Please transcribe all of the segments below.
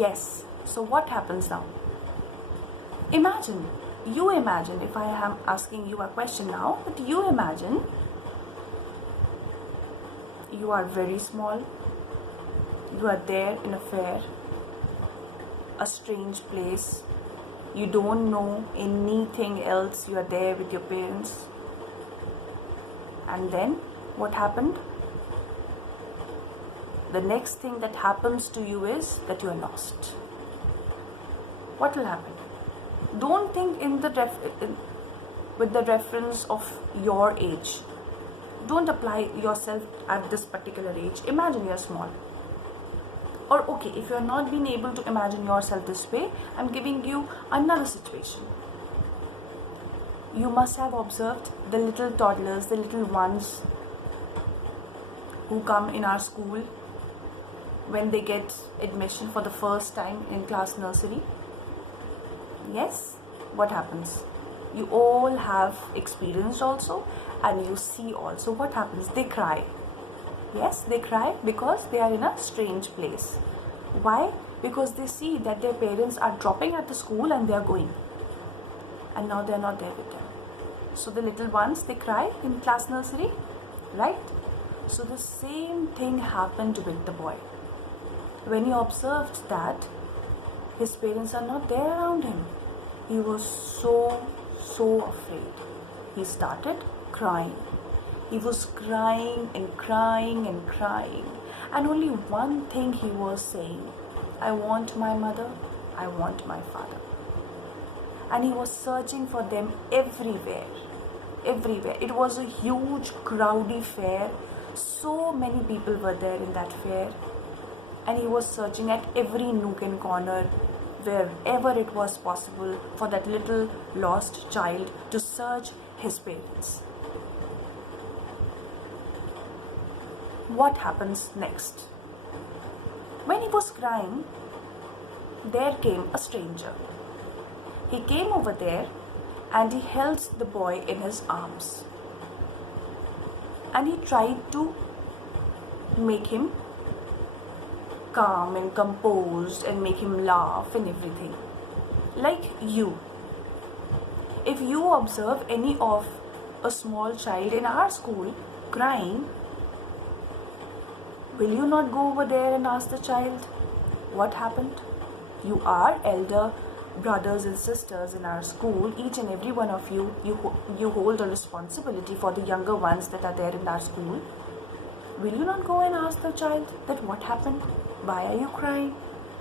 Yes. So what happens now? Imagine, if I am asking you a question now, that you imagine you are very small, you are there in a fair, a strange place, you don't know anything else, you are there with your parents. And then what happened? The next thing that happens to you is that you are lost. What will happen? Don't think with the reference of your age. Don't apply yourself at this particular age. Imagine you're small. Or okay, if you're not being able to imagine yourself this way, I'm giving you another situation. You must have observed the little toddlers, the little ones who come in our school when they get admission for the first time in class nursery. Yes, what happens? You all have experienced also, and you see also what happens. They cry. Yes, they cry because they are in a strange place. Why? Because they see that their parents are dropping at the school and they are going, and now they are not there with them. So the little ones, they cry in class nursery, right? So the same thing happened with the boy. When he observed that his parents are not there around him, he was so afraid. He started crying. He was crying and crying and crying, and only one thing he was saying: I want my mother, I want my father. And he was searching for them everywhere. It was a huge crowdy fair. So many people were there in that fair, and he was searching at every nook and corner, wherever it was possible, for that little lost child to search his parents. What happens next? When he was crying, there came a stranger. He came over there and he held the boy in his arms, and he tried to make him calm and composed and make him laugh and everything. Like you, if you observe any of a small child in our school crying, will you not go over there and ask the child what happened? You are elder brothers and sisters in our school. Each and every one of you, you hold a responsibility for the younger ones that are there in our school. Will you not go and ask the child that what happened? Why are you crying?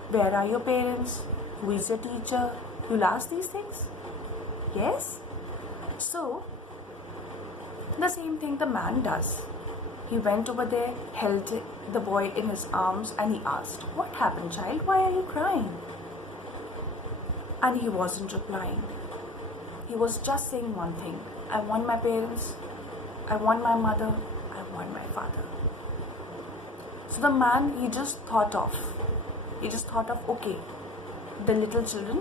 Where are your parents? Who is your teacher? You'll ask these things? Yes? So, the same thing the man does. He went over there, held the boy in his arms, and he asked, what happened, child? Why are you crying? And he wasn't replying. He was just saying one thing: I want my parents, I want my mother, I want my father. So the man, he just thought of, okay, the little children,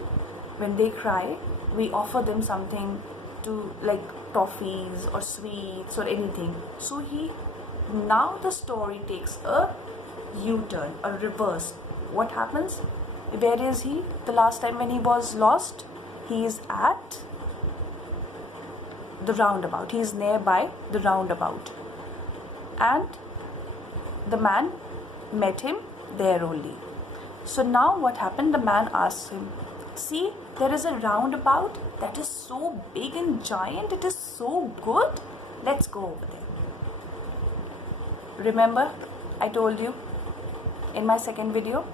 when they cry, we offer them something to, like toffees or sweets or anything. So now the story takes a U-turn, a reverse. What happens? Where is he? The last time when he was lost, he is at the roundabout. He is nearby the roundabout. And the man met him there only. So now what happened? The man asks him, see, there is a roundabout that is so big and giant. It is so good. Let's go over there. Remember, I told you in my second video,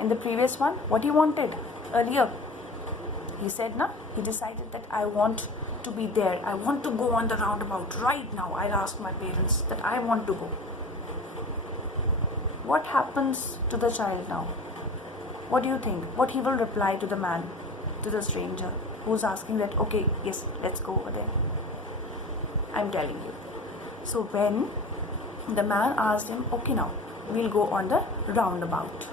in the previous one, what he wanted earlier. He said, he decided that I want to be there. I want to go on the roundabout right now. I'll ask my parents that I want to go. What happens to the child now? What do you think? What he will reply to the man, to the stranger who's asking that, okay, yes, let's go over there. I'm telling you. So when the man asked him, okay, now we'll go on the roundabout,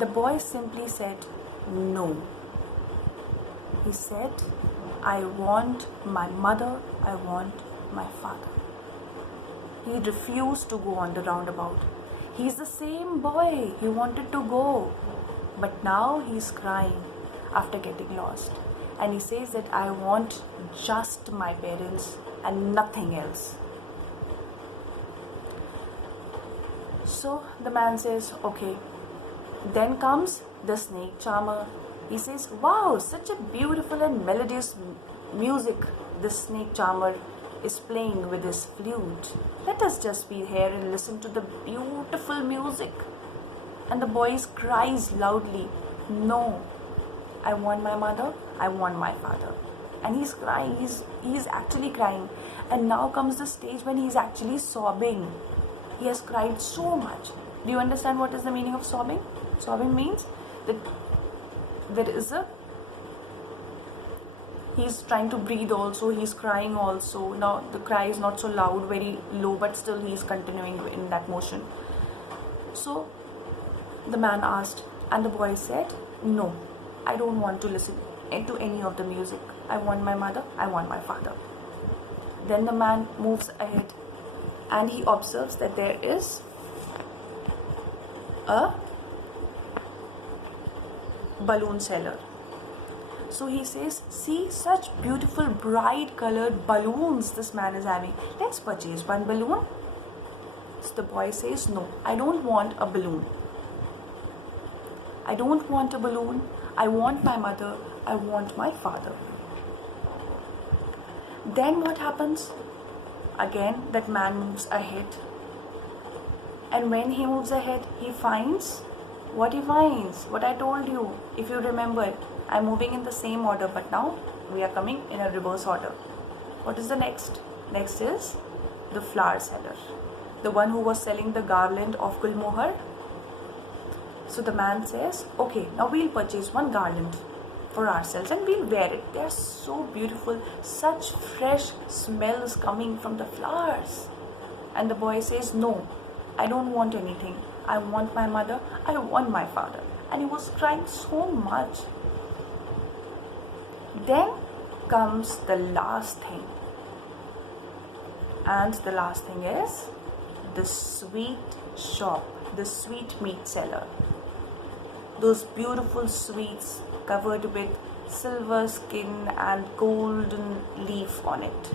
the boy simply said, no. He said, I want my mother, I want my father. He refused to go on the roundabout. He's the same boy. He wanted to go. But now he's crying after getting lost. And he says that I want just my parents and nothing else. So the man says, okay. Then comes the snake charmer. He says, wow, such a beautiful and melodious music this snake charmer is playing with his flute. Let us just be here and listen to the beautiful music. And the boy cries loudly, no, I want my mother, I want my father. And he's crying, he's actually crying. And now comes the stage when he's actually sobbing. He has cried so much. Do you understand what is the meaning of sobbing? Sobbing means that there is he's trying to breathe also, he's crying also. Now the cry is not so loud, very low, but still he's continuing in that motion. So the man asked, and the boy said, no, I don't want to listen to any of the music. I want my mother, I want my father. Then the man moves ahead and he observes that there is a balloon seller. So he says, see, such beautiful bright colored balloons this man is having. Let's purchase one balloon. So the boy says, no, I don't want a balloon. I don't want a balloon. I want my mother. I want my father. Then what happens? Again, that man moves ahead. And when he moves ahead, he finds what he finds. What I told you. If you remember, I'm moving in the same order, but now we are coming in a reverse order. What is the next? Next is the flower seller. The one who was selling the garland of Gulmohar. So the man says, okay, now we'll purchase one garland for ourselves and we'll wear it. They are so beautiful, such fresh smells coming from the flowers. And the boy says, no, I don't want anything. I want my mother, I want my father. And he was crying so much. Then comes the last thing. And the last thing is the sweet shop, the sweet meat seller. Those beautiful sweets covered with silver skin and golden leaf on it.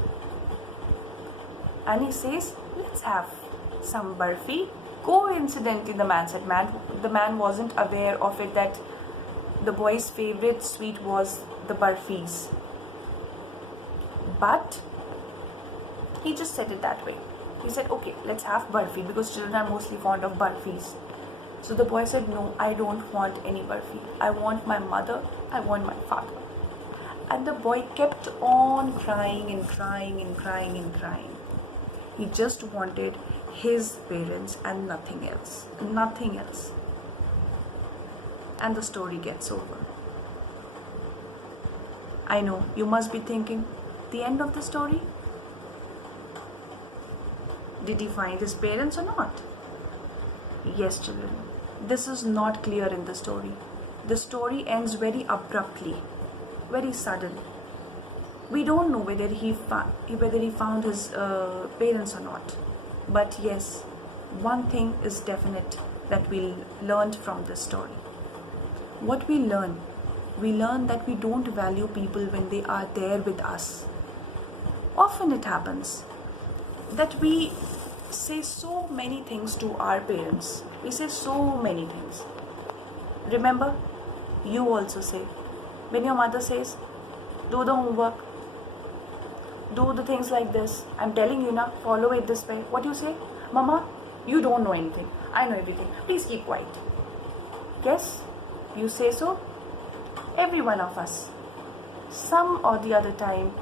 And he says, let's have some barfi. Coincidentally, the man said, the man wasn't aware of it that the boy's favorite sweet was the barfis. But he just said it that way. He said, okay, let's have barfi because children are mostly fond of barfis. So the boy said, no, I don't want any barfi. I want my mother, I want my father. And the boy kept on crying and crying and crying and crying. He just wanted his parents and nothing else. Nothing else. And the story gets over. I know, you must be thinking, the end of the story? Did he find his parents or not? Yes, children. This is not clear in the story. The story ends very abruptly, very sudden. We don't know whether he found his parents or not. But yes, one thing is definite that we learned from this story. What we learn? We learn that we don't value people when they are there with us. Often it happens that we say so many things to our parents. We say so many things. Remember, you also say. When your mother says, do the homework, do the things like this. I'm telling you now, follow it this way. What do you say? Mama, you don't know anything. I know everything. Please keep quiet. Yes, you say so. Every one of us, some or the other time,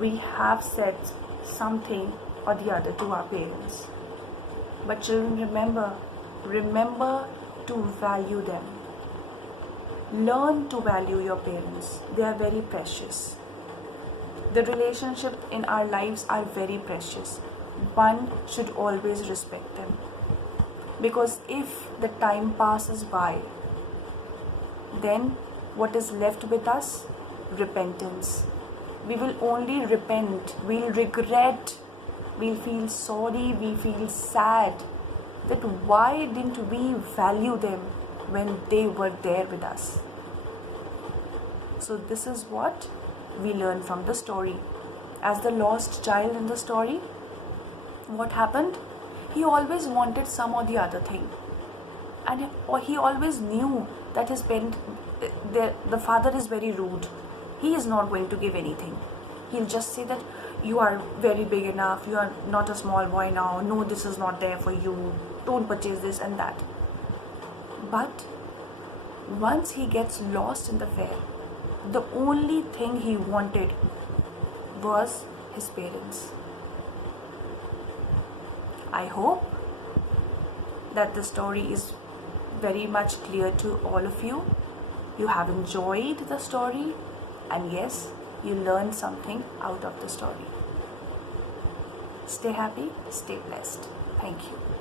we have said something or the other to our parents. But children, remember to value them. Learn to value your parents. They are very precious. The relationships in our lives are very precious. One should always respect them. Because if the time passes by, then what is left with us? Repentance. We will only repent. We'll regret. We'll feel sorry. We feel sad. that why didn't we value them when they were there with us. So this is what we learn from the story. As the lost child in the story, what happened? He always wanted some or the other thing, and he always knew that his parent, the father is very rude. He is not going to give anything. He'll just say that you are very big enough, you are not a small boy now, no, this is not there for you, don't purchase this and that. But once he gets lost in the fair, the only thing he wanted was his parents. I hope that the story is very much clear to all of you. You have enjoyed the story, and yes, you learned something out of the story. Stay happy, stay blessed. Thank you.